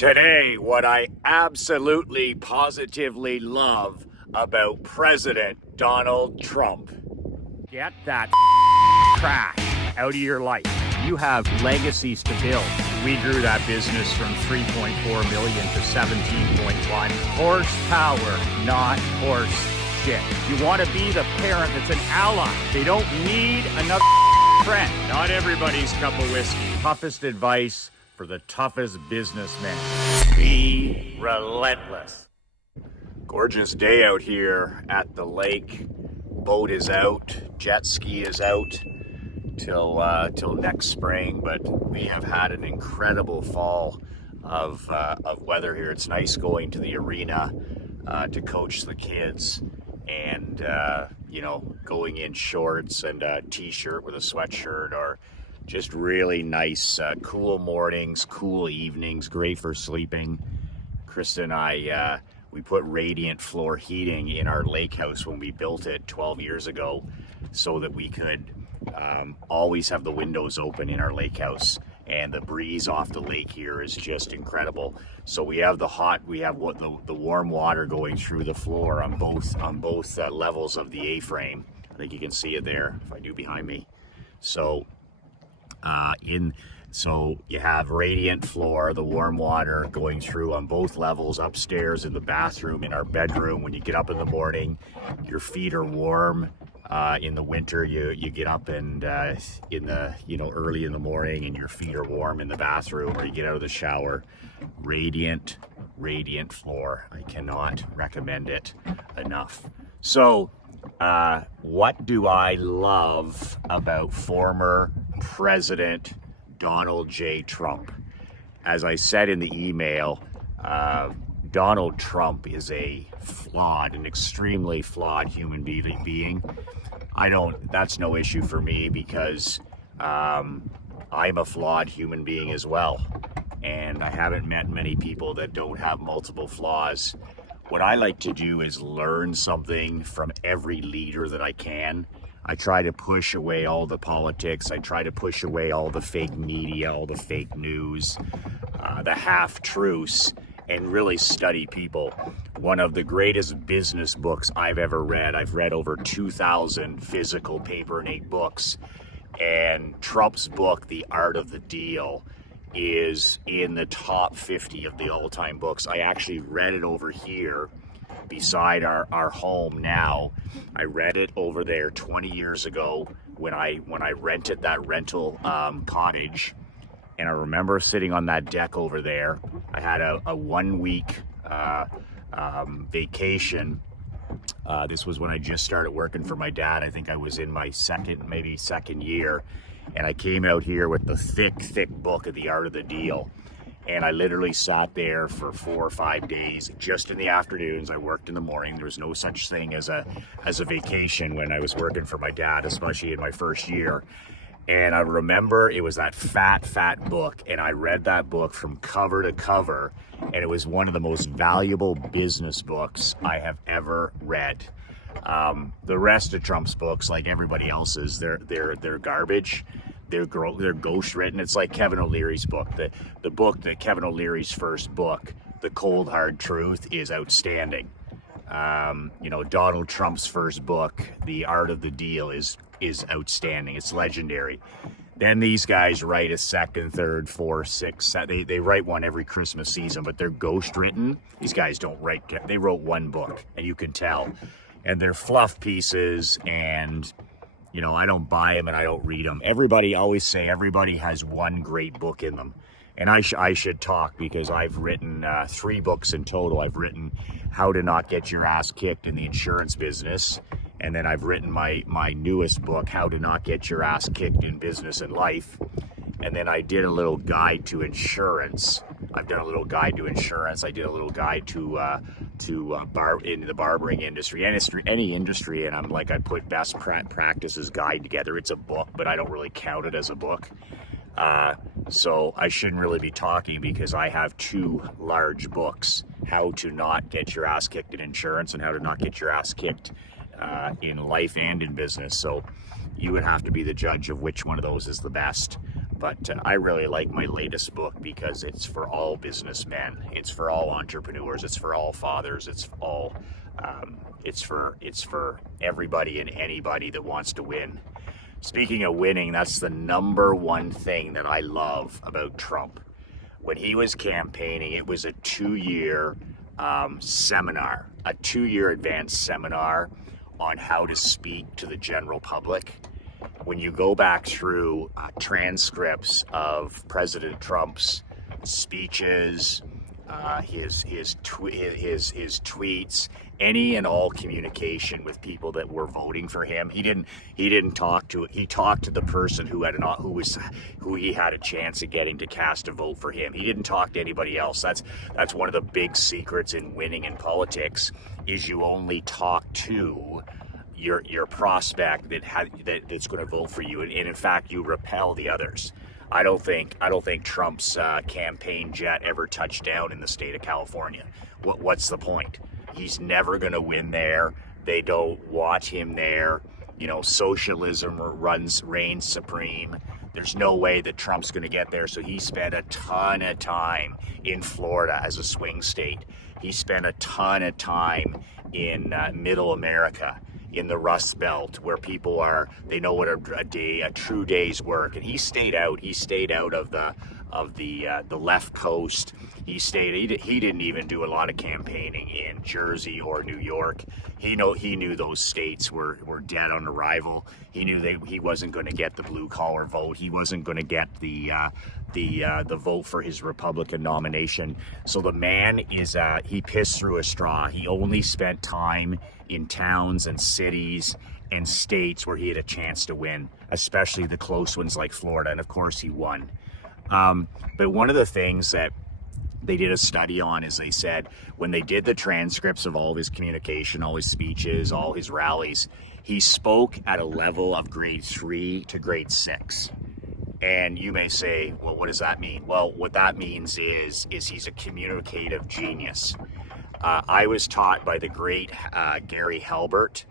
Today, what I absolutely positively love about President Donald Trump. Get that trash out of your life. You have legacies to build. We grew that business from 3.4 million to 17.1. Horsepower, not horse shit. You want to be the parent that's an ally. They don't need another friend. Not everybody's cup of whiskey. Toughest advice for the toughest businessman. Be relentless. Gorgeous day out here at the lake. Boat is out, jet ski is out till next spring, but we have had an incredible fall of weather here. It's nice going to the arena to coach the kids, and going in shorts and a t-shirt with a sweatshirt, or just really nice, cool mornings, cool evenings, great for sleeping. Krista and I, we put radiant floor heating in our lake house when we built it 12 years ago so that we could always have the windows open in our lake house, and the breeze off the lake here is just incredible. So we have the warm water going through the floor on both levels of the A-frame. I think you can see it there if I do behind me. So So you have radiant floor, the warm water going through on both levels, upstairs in the bathroom, in our bedroom. When you get up in the morning, your feet are warm. In the winter, you get up and early in the morning, and your feet are warm in the bathroom, or you get out of the shower. Radiant floor. I cannot recommend it enough. So, what do I love about former President Donald J. Trump? As I said in the email, Donald Trump is an extremely flawed human being. That's no issue for me, because I'm a flawed human being as well. And I haven't met many people that don't have multiple flaws. What I like to do is learn something from every leader that I can. I try to push away all the politics. I try to push away all the fake media, all the fake news, the half-truths, and really study people. One of the greatest business books I've ever read. I've read over 2,000 physical paper and ink books. And Trump's book, The Art of the Deal, is in the top 50 of the all-time books. I actually read it over here beside our home now. I read it over there 20 years ago when I rented that rental cottage. And I remember sitting on that deck over there. I had a 1 week vacation. This was when I just started working for my dad. I think I was in my second year. And I came out here with the thick book of The Art of the Deal. And I literally sat there for 4 or 5 days, just in the afternoons. I worked in the morning. There was no such thing as a vacation when I was working for my dad, especially in my first year. And I remember it was that fat book, and I read that book from cover to cover, and it was one of the most valuable business books I have ever read. The rest of Trump's books, like everybody else's, they're garbage. They're ghost written. It's like Kevin O'Leary's book. The book that Kevin O'Leary's first book, The Cold Hard Truth, is outstanding. Donald Trump's first book, The Art of the Deal, is outstanding. It's legendary. Then these guys write a second, third, fourth, sixth. They write one every Christmas season, but they're ghost written. These guys don't write. They wrote one book, and you can tell. And they're fluff pieces, and I don't buy them and I don't read them. Everybody always say everybody has one great book in them. And I should talk, because I've written 3 books in total. I've written How to Not Get Your Ass Kicked in the Insurance Business. And then I've written my newest book, How to Not Get Your Ass Kicked in Business and Life. And then I did a little guide to insurance. I've done a little guide to insurance. I did a little guide to in the barbering industry, any industry, and I put best practices guide together. It's a book, but I don't really count it as a book. So I shouldn't really be talking, because I have 2 large books: How to Not Get Your Ass Kicked in Insurance, and How to Not Get Your Ass Kicked in life and in business. So you would have to be the judge of which one of those is the best. But I really like my latest book because it's for all businessmen, it's for all entrepreneurs, it's for all fathers, it's for everybody and anybody that wants to win. Speaking of winning, that's the number one thing that I love about Trump. When he was campaigning, it was a 2-year seminar, a 2-year advanced seminar on how to speak to the general public. When you go back through transcripts of President Trump's speeches, his tweets, any and all communication with people that were voting for him, he talked to the person who he had a chance of getting to cast a vote for him. He didn't talk to anybody else. That's one of the big secrets in winning in politics, is you only talk to your prospect that's going to vote for you, and in fact you repel the others. I don't think Trump's campaign jet ever touched down in the state of California. What's the point? He's never going to win there. They don't want him there. You know, socialism reigns supreme. There's no way that Trump's going to get there. So he spent a ton of time in Florida as a swing state. He spent a ton of time in middle America, in the Rust Belt, where people they know what a true day's work. And he stayed out of the left coast. He didn't even do a lot of campaigning in Jersey or New York. He knew those states were dead on arrival. He knew he wasn't going to get the blue collar vote. He wasn't going to get the vote for his Republican nomination. So the man he pissed through a straw. He only spent time in towns and cities and states where he had a chance to win, especially the close ones like Florida, and of course he won. But one of the things that they did a study on is, they said when they did the transcripts of all of his communication, all his speeches, all his rallies, he spoke at a level of grade 3 to grade 6. And you may say, well, what does that mean? Well, what that means is he's a communicative genius. I was taught by the great Gary Halbert,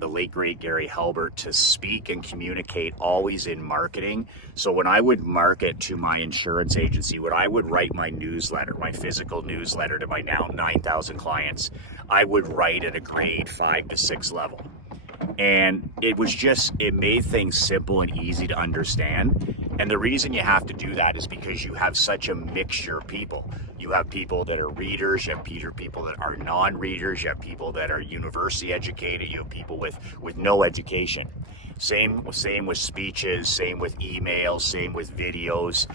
the late great Gary Halbert, to speak and communicate always in marketing. So when I would market to my insurance agency, when I would write my newsletter, my physical newsletter to my now 9,000 clients, I would write at a grade 5 to 6 level. And it made things simple and easy to understand. And the reason you have to do that is because you have such a mixture of people. You have people that are readers, you have people that are non-readers, you have people that are university educated, you have people with no education. Same with speeches, same with emails, same with videos.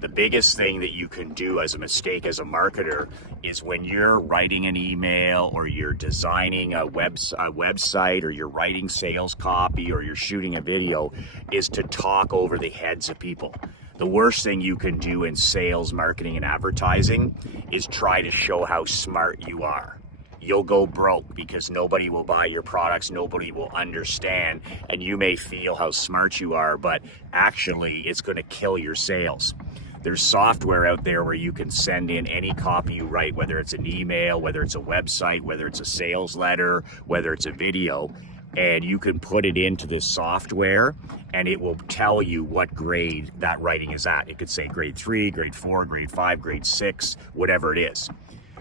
The biggest thing that you can do as a mistake as a marketer is when you're writing an email, or you're designing a website, or you're writing sales copy, or you're shooting a video, is to talk over the heads of people. The worst thing you can do in sales, marketing, and advertising is try to show how smart you are. You'll go broke because nobody will buy your products, nobody will understand, and you may feel how smart you are, but actually it's going to kill your sales. There's software out there where you can send in any copy you write, whether it's an email, whether it's a website, whether it's a sales letter, whether it's a video, and you can put it into this software and it will tell you what grade that writing is at. It could say grade 3, grade 4, grade 5, grade 6, whatever it is.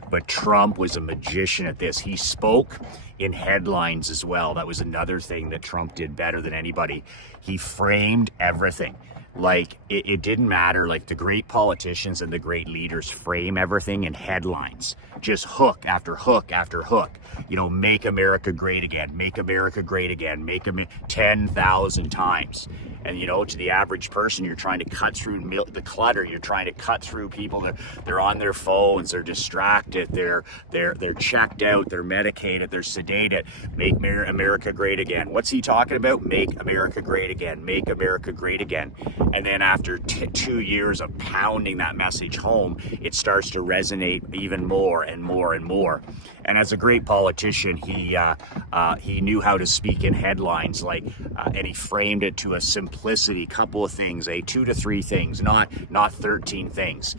But Trump was a magician at this. He spoke in headlines as well. That was another thing that Trump did better than anybody. He framed everything. Like, it didn't matter. Like, the great politicians and the great leaders frame everything in headlines. Just hook after hook after hook. You know, make America great again, make America great again, 10,000 times. And, you know, to the average person, you're trying to cut through the clutter. You're trying to cut through people that they're on their phones, they're distracted, they're checked out, they're medicated, they're sedated. Make America great again. What's he talking about? Make America great again, make America great again. And then after 2 years of pounding that message home, it starts to resonate even more and more and more. And as a great politician, he knew how to speak in headlines, and he framed it to a simplicity, couple of things, 2 to 3 things, not 13 things.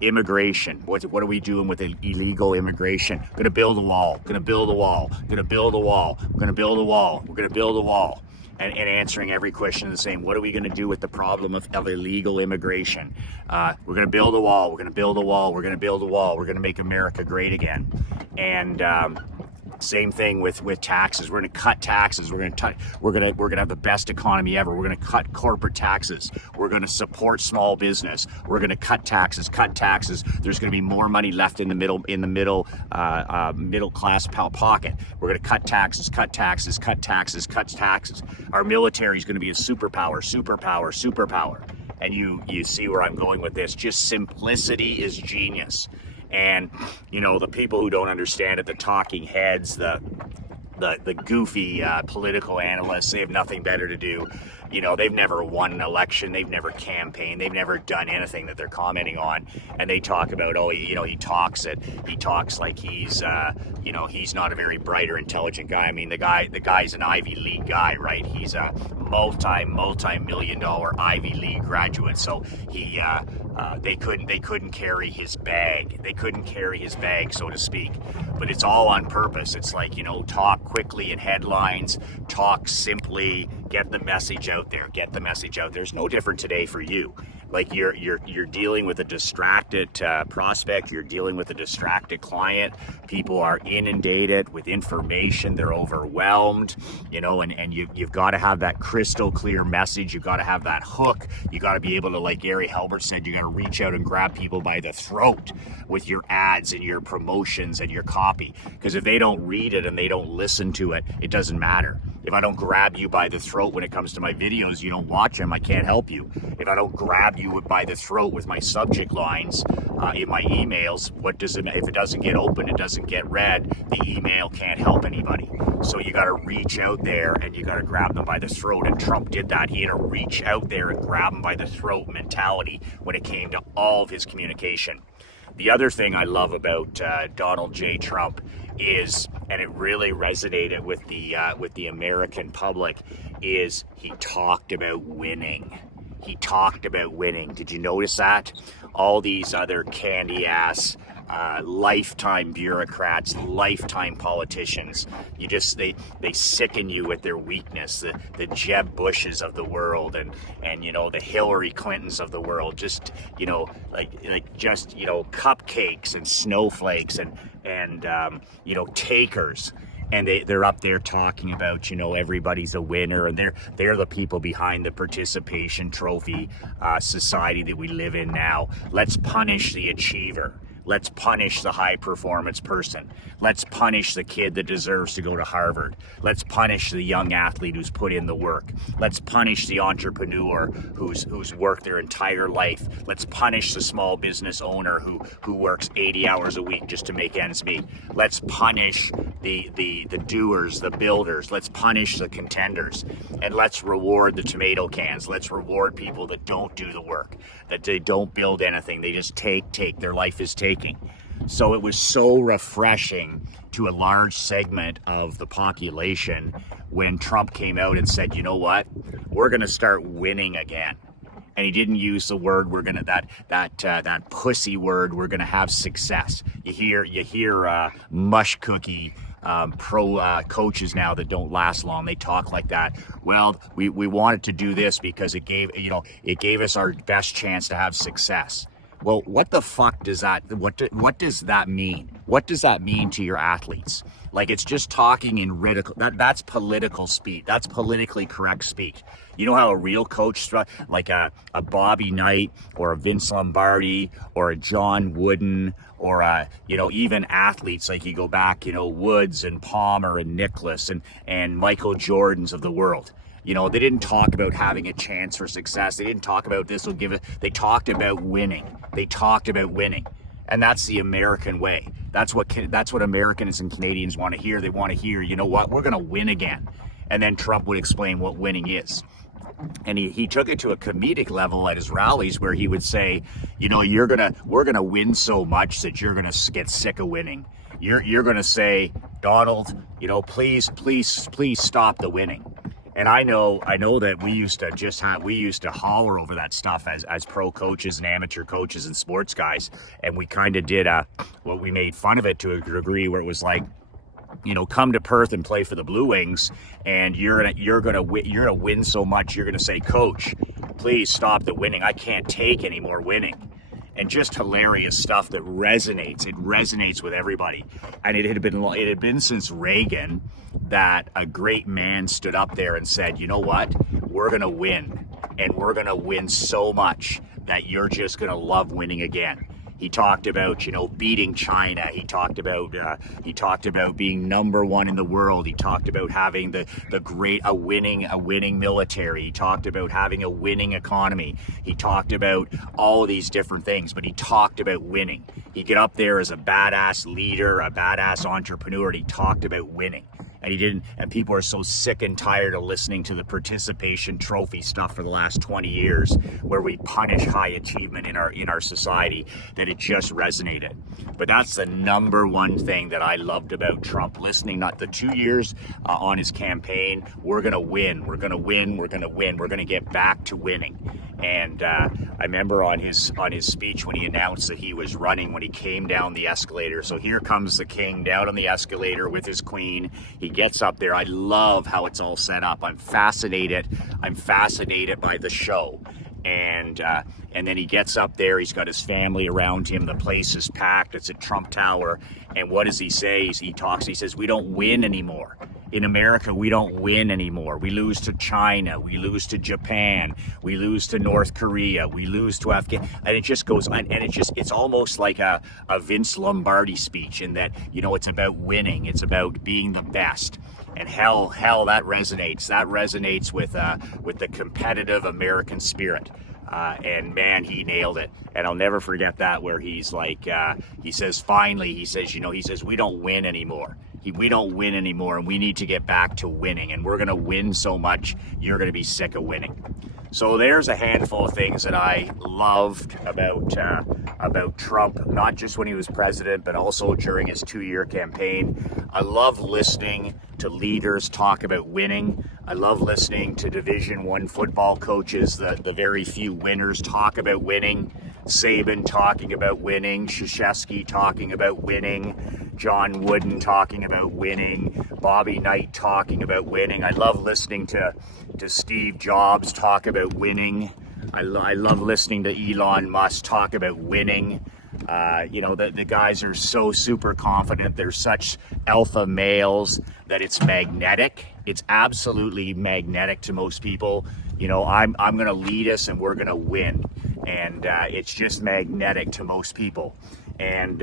Immigration. What are we doing with illegal immigration? Going to build a wall. Going to build a wall. Going to build a wall. Going to build a wall. We're going to build a wall. and answering every question the same. What are we going to do with the problem of illegal immigration? We're going to build a wall. We're going to build a wall. We're going to build a wall. We're going to make America great again. And same thing with taxes. We're going to cut taxes. We're going to have the best economy ever. We're going to cut corporate taxes. We're going to support small business. We're going to cut taxes. There's going to be more money left in the middle class pocket. We're going to cut taxes. Our military is going to be a superpower. And you see where I'm going with this. Just simplicity is genius. And, you know, the people who don't understand it, the talking heads, the goofy political analysts, they have nothing better to do. You know, they've never won an election. They've never campaigned. They've never done anything that they're commenting on. And they talk about, he talks like he's, he's not a very bright or intelligent guy. I mean, the guy's an Ivy League guy, right? He's a multi-million-dollar Ivy League graduate. So they couldn't carry his bag. They couldn't carry his bag, so to speak. But it's all on purpose. It's like, talk quickly in headlines, talk simply, get the message out there. It's no different today for you. Like you're dealing with a distracted prospect, you're dealing with a distracted client. People are inundated with information, they're overwhelmed, and you've got to have that crystal clear message. You've got to have that hook. You got to be able to, like Gary Halbert said, you got to reach out and grab people by the throat with your ads and your promotions and your copy. Because if they don't read it and they don't listen to it, it doesn't matter. If I don't grab you by the throat when it comes to my videos, you don't watch them, I can't help you. If I don't grab you by the throat with my subject lines in my emails, if it doesn't get open, it doesn't get read, the email can't help anybody. So you got to reach out there and you got to grab them by the throat. And Trump did that. He had a reach out there and grab them by the throat mentality when it came to all of his communication. The other thing I love about Donald J. Trump is, and it really resonated with the American public, is he talked about winning. He talked about winning. Did you notice that? All these other candy-ass lifetime bureaucrats, lifetime politicians, they sicken you with their weakness. The Jeb Bushes of the world and the Hillary Clintons of the world, just cupcakes and snowflakes and takers. And they're up there talking about, everybody's a winner, and they're the people behind the participation trophy society that we live in now. Let's punish the achiever. Let's punish the high performance person. Let's punish the kid that deserves to go to Harvard. Let's punish the young athlete who's put in the work. Let's punish the entrepreneur who's worked their entire life. Let's punish the small business owner who works 80 hours a week just to make ends meet. Let's punish the doers, the builders. Let's punish the contenders. And let's reward the tomato cans. Let's reward people that don't do the work, that they don't build anything. They just take. Their life is taking. So it was so refreshing to a large segment of the population when Trump came out and said, you know what, we're going to start winning again. And he didn't use the word that pussy word, we're going to have success. You hear mush cookie pro coaches now that don't last long. They talk like that. Well, we wanted to do this because it gave us our best chance to have success. Well, what the fuck does that, what does that mean? What does that mean to your athletes? Like, it's just talking in ridicule. That's political speech. That's politically correct speech. You know how a real coach, like a Bobby Knight or a Vince Lombardi or a John Wooden or even athletes, like you go back, Woods and Palmer and Nicklaus and Michael Jordans of the world. They didn't talk about having a chance for success. They didn't talk about this will give it. They talked about winning. And that's the American way. That's what Americans and Canadians want to hear. They want to hear, you know what, we're going to win again. And then Trump would explain what winning is. And he took it to a comedic level at his rallies where he would say, we're going to win so much that you're going to get sick of winning. You're going to say, Donald, please stop the winning. And I know that we used to holler over that stuff as pro coaches and amateur coaches and sports guys. And we kind of did we made fun of it to a degree where it was like, come to Perth and play for the Blue Wings, and you're gonna win so much. You're gonna say, "Coach, please stop the winning. I can't take any more winning." And just hilarious stuff that resonates. It resonates with everybody. And it had been since Reagan that a great man stood up there and said, "You know what? We're gonna win, and we're gonna win so much that you're just gonna love winning again." He talked about, beating China. He talked about being number one in the world. He talked about having a winning military. He talked about having a winning economy. He talked about all of these different things, but he talked about winning. He got up there as a badass leader, a badass entrepreneur, and he talked about winning. And people are so sick and tired of listening to the participation trophy stuff for the last 20 years, where we punish high achievement in our society, that it just resonated. But that's the number one thing that I loved about Trump. Listening, not the 2 years on his campaign, we're gonna win, we're gonna win, we're gonna win, we're gonna get back to winning. And I remember on his speech when he announced that he was running, when he came down the escalator. So here comes the king down on the escalator with his queen. He gets up there. I love how it's all set up. I'm fascinated by the show. And then he gets up there. He's got his family around him. The place is packed. It's at Trump Tower. And what does he say? He talks. He says, "We don't win anymore. In America, we don't win anymore. We lose to China. We lose to Japan. We lose to North Korea. We lose to Afghanistan." And it just goes on. And it's almost like a Vince Lombardi speech, in that, it's about winning. It's about being the best. And hell, that resonates. That resonates with the competitive American spirit. And man, he nailed it. And I'll never forget that, where he's like, he says, "We don't win anymore. We don't win anymore, and we need to get back to winning. And we're going to win so much, you're going to be sick of winning." So there's a handful of things that I loved about Trump, not just when he was president, but also during his 2-year campaign. I love listening to leaders talk about winning. I love listening to Division I football coaches, the very few winners, talk about winning. Saban talking about winning, Krzyzewski talking about winning, John Wooden talking about winning, Bobby Knight talking about winning. I love listening to Steve Jobs talk about winning. I love listening to Elon Musk talk about winning. The guys are so super confident. They're such alpha males that it's magnetic. It's absolutely magnetic to most people. I'm going to lead us and we're going to win. And it's just magnetic to most people. And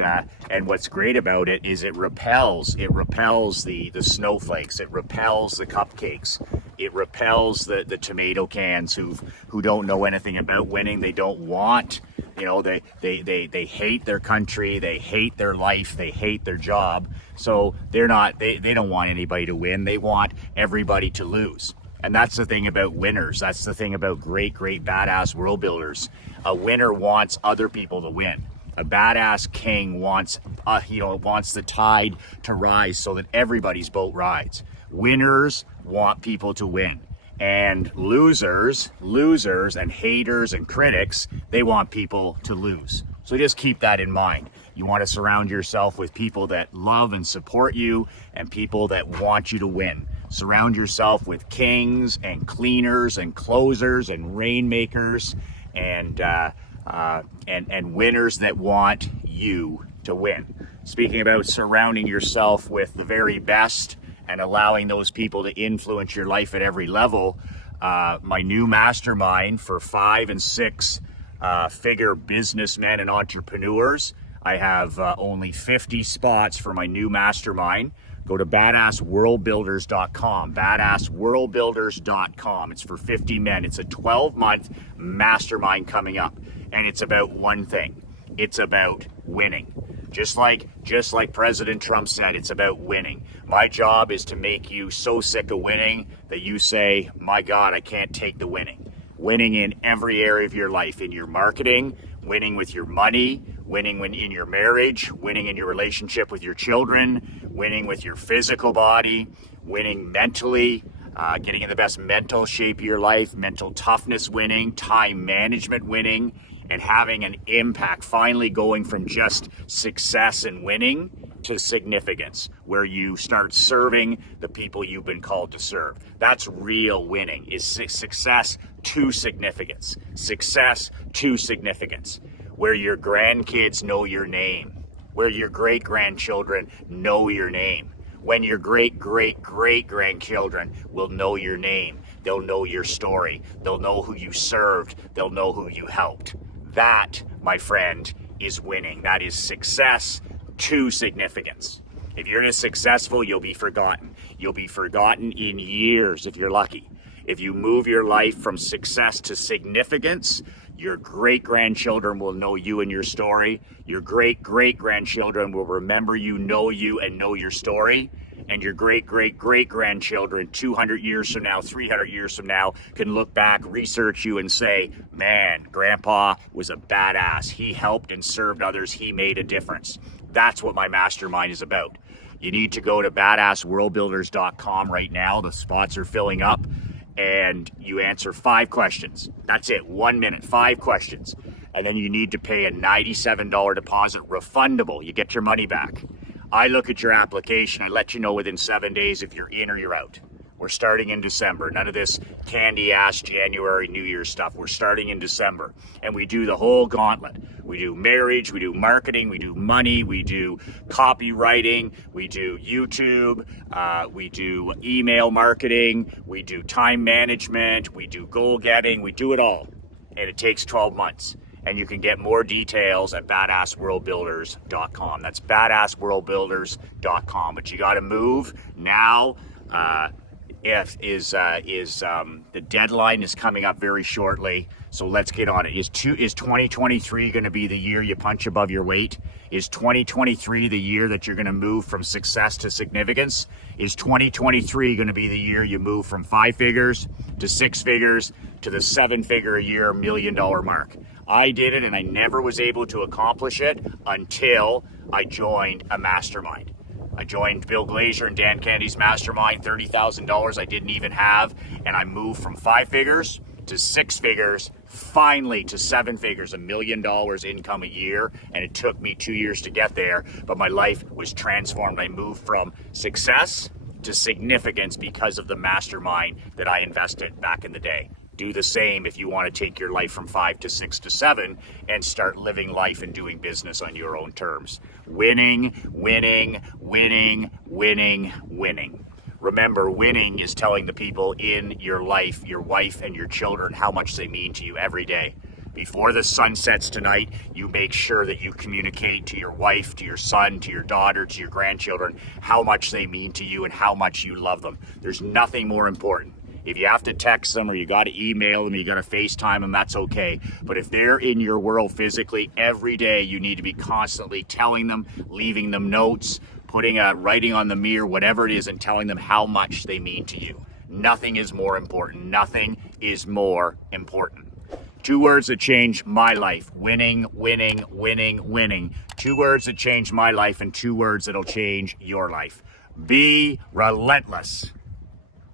what's great about it is it repels the snowflakes. It repels the cupcakes. It repels the tomato cans who don't know anything about winning. They don't want, they hate their country. They hate their life. They hate their job. So they don't want anybody to win. They want everybody to lose. And that's the thing about winners. That's the thing about great badass world builders. A winner wants other people to win. A badass king wants the tide to rise so that everybody's boat rides. Winners want people to win. And losers and haters and critics, they want people to lose. So just keep that in mind. You want to surround yourself with people that love and support you, and people that want you to win. Surround yourself with kings and cleaners and closers and rainmakers and winners that want you to win. Speaking about surrounding yourself with the very best and allowing those people to influence your life at every level, my new mastermind for 5 and 6 figure businessmen and entrepreneurs. I have only 50 spots for my new mastermind. Go to badassworldbuilders.com, badassworldbuilders.com. It's for 50 men. It's a 12-month mastermind coming up. And it's about one thing. It's about winning. Just like President Trump said, it's about winning. My job is to make you so sick of winning that you say, "My God, I can't take the winning." Winning in every area of your life, in your marketing, winning with your money, winning in your marriage, winning in your relationship with your children, winning with your physical body, winning mentally, getting in the best mental shape of your life, mental toughness winning, time management winning, and having an impact, finally going from just success and winning to significance, where you start serving the people you've been called to serve. That's real winning, is success to significance. Success to significance, where your grandkids know your name, where your great-grandchildren know your name, when your great-great-great-grandchildren will know your name. They'll know your story. They'll know who you served. They'll know who you helped. That, my friend, is winning. That is success to significance. If you're not successful, you'll be forgotten. You'll be forgotten in years if you're lucky. If you move your life from success to significance, your great-grandchildren will know you and your story. Your great-great-grandchildren will remember you, know you, and know your story. And your great-great-great-grandchildren 200 years from now, 300 years from now, can look back, research you, and say, man, Grandpa was a badass. He helped and served others. He made a difference. That's what my mastermind is about. You need to go to badassworldbuilders.com right now. The spots are filling up. And you answer 5 questions. That's it, 1 minute, 5 questions. And then you need to pay a $97 deposit, refundable. You get your money back. I look at your application. I let you know within 7 days if you're in or you're out. We're starting in December. None of this candy-ass January, New Year stuff. We're starting in December. And we do the whole gauntlet. We do marriage, we do marketing, we do money, we do copywriting, we do YouTube, we do email marketing, we do time management, we do goal getting, we do it all. And it takes 12 months. And you can get more details at badassworldbuilders.com. That's badassworldbuilders.com. But you got to move now. The deadline is coming up very shortly, so let's get on it. Is 2023 going to be the year you punch above your weight? Is 2023 the year that you're going to move from success to significance? Is 2023 going to be the year you move from 5 figures to 6 figures to the 7-figure a year $1 million mark? I did it, and I never was able to accomplish it until I joined a mastermind. I joined Bill Glazier and Dan Candy's mastermind, $30,000 I didn't even have, and I moved from 5 figures to 6 figures, finally to 7 figures, $1 million income a year, and it took me 2 years to get there, but my life was transformed. I moved from success to significance because of the mastermind that I invested back in the day. Do the same if you want to take your life from 5 to 6 to 7 and start living life and doing business on your own terms. Winning, winning, winning, winning, winning. Remember, winning is telling the people in your life, your wife and your children, how much they mean to you every day. Before the sun sets tonight, you make sure that you communicate to your wife, to your son, to your daughter, to your grandchildren, how much they mean to you and how much you love them. There's nothing more important. If you have to text them or you got to email them, you got to FaceTime them, that's okay. But if they're in your world physically, every day you need to be constantly telling them, leaving them notes, writing on the mirror, whatever it is, and telling them how much they mean to you. Nothing is more important. Nothing is more important. 2 words that changed my life: winning, winning, winning, winning. 2 words that changed my life and 2 words that'll change your life. Be relentless.